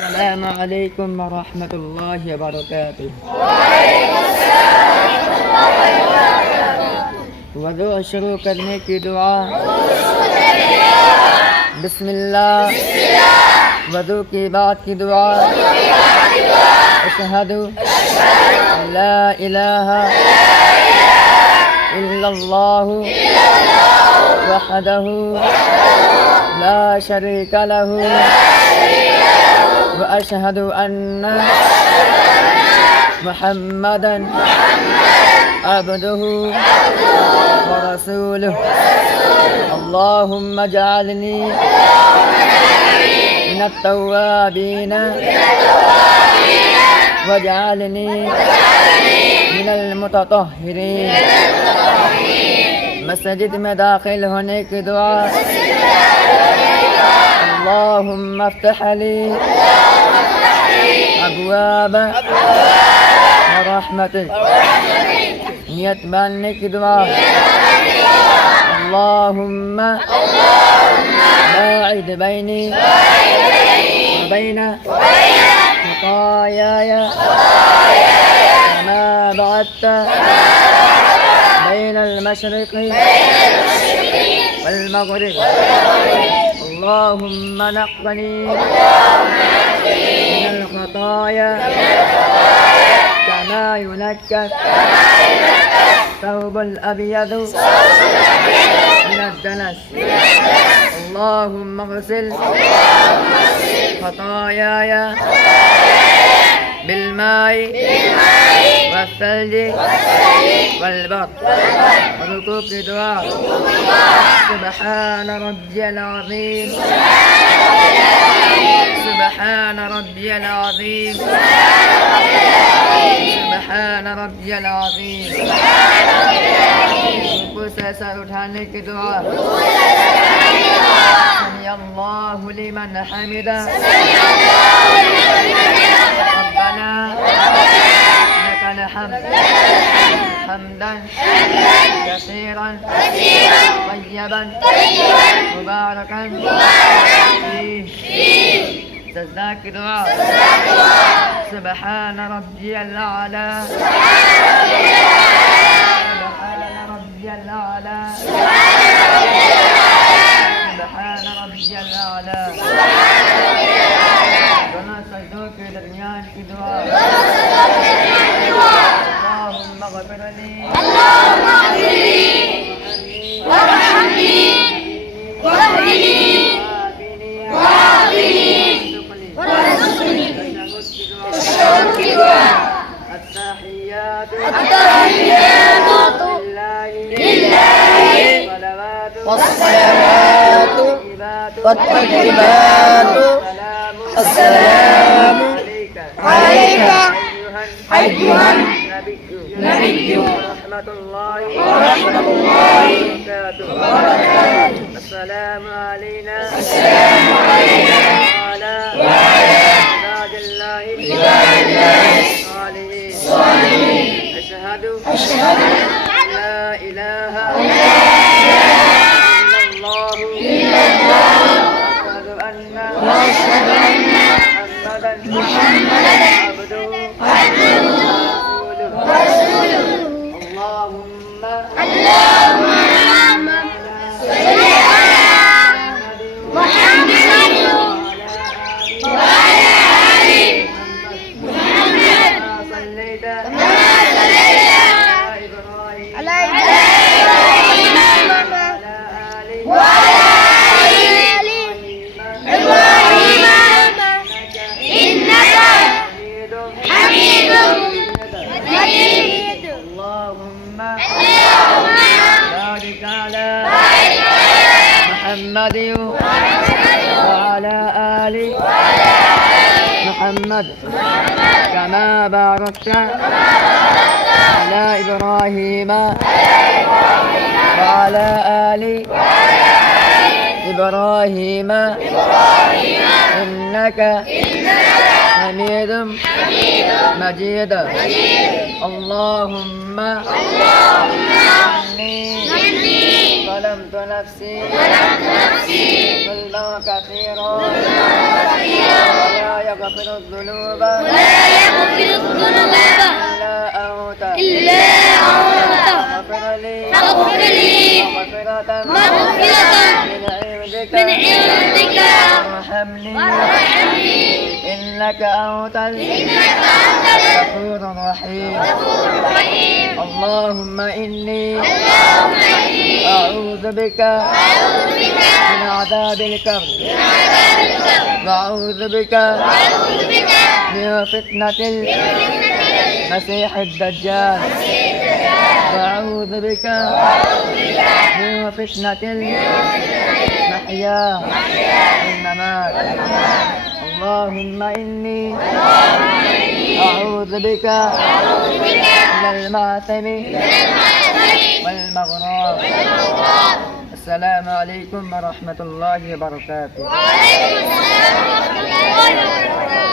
السلام عليكم ورحمة الله وبركاته. वज़ू शुरू करने की दुआ। बिस्मिल्लाह। वज़ू की बात की दुआ। अशहदु ला इलाहा इल्लल्लाहु वहदहु ला शरीका लहु व अशहदु अन्ना मुहम्मदन अब्दुहु व रसूलुहु। अल्लाहुम्मा जअलनी मिनत तव्वाबीन वजअलनी मिनल मुततहहिरीन। मस्जिद में दाखिल होने की दुआ। अल्लाहुम्मा अफ्तह ली अबवाब रहमतिक। नियत बांधने की दुआ। अल्लाहुम्मा बाइद बैनी व बैन खतायाय कमा बअदत बैन المشرق والمغرب। اللهم نقني من الخطايا كما ينكى الثوب الأبيض من الدنس. اللهم اغسل خطاياي بالماء والثلج والبرد. وركوب الدعاء. سبحان ربي العظيم سبحان ربي العظيم سبحان ربي العظيم। रुकू से सर उठाने की दुआ। समी अल्लाहु लिमन हमिदा। रब्बना लकल हम्द حمدا كثيرا طيبا مباركا فيه. سجدك دعاء. سبحان ربي الأعلى سبحان ربي الأعلى سبحان ربي الأعلى। दोनों सजदों के दरमियान की दुआ। اللهم اغفر لي وارحمني واهدني وعافني وارزقني التشهد की दुआ। التحيات لله والصلوات والطيبات السلام عليك أيها النبي ورحمة الله وبركاته. السلام علينا وعلى عباد الله الصالحين. أشهد أن لا إله إلا الله وأشهد أن محمدا عبده ورسوله. اللهم صل على محمد وعلى آل محمد كما صليت على إبراهيم وعلى آل إبراهيم إنك حميد مجيد. اللهم بارك على محمد وعلى آل محمد كما باركت على إبراهيم وعلى آل إبراهيم إنك حميد مجيد. اللهم صل ظلمت نفسي ظلما كثيرا ولا يغفر الذنوب إلا أنت فاغفر لي مغفرة من عندك وارحمني إنك أنت الغفور الرحيم. اللهم إني أعوذ بك من عذاب القبر وأعوذ بك من فتنة المسيح الدجال وأعوذ بك من فتنة المحيا والممات. اللهم إني أعوذ بك من المعثم والمغرام. السلام عليكم ورحمة الله وبركاته. وعليكم السلام ورحمة الله وبركاته.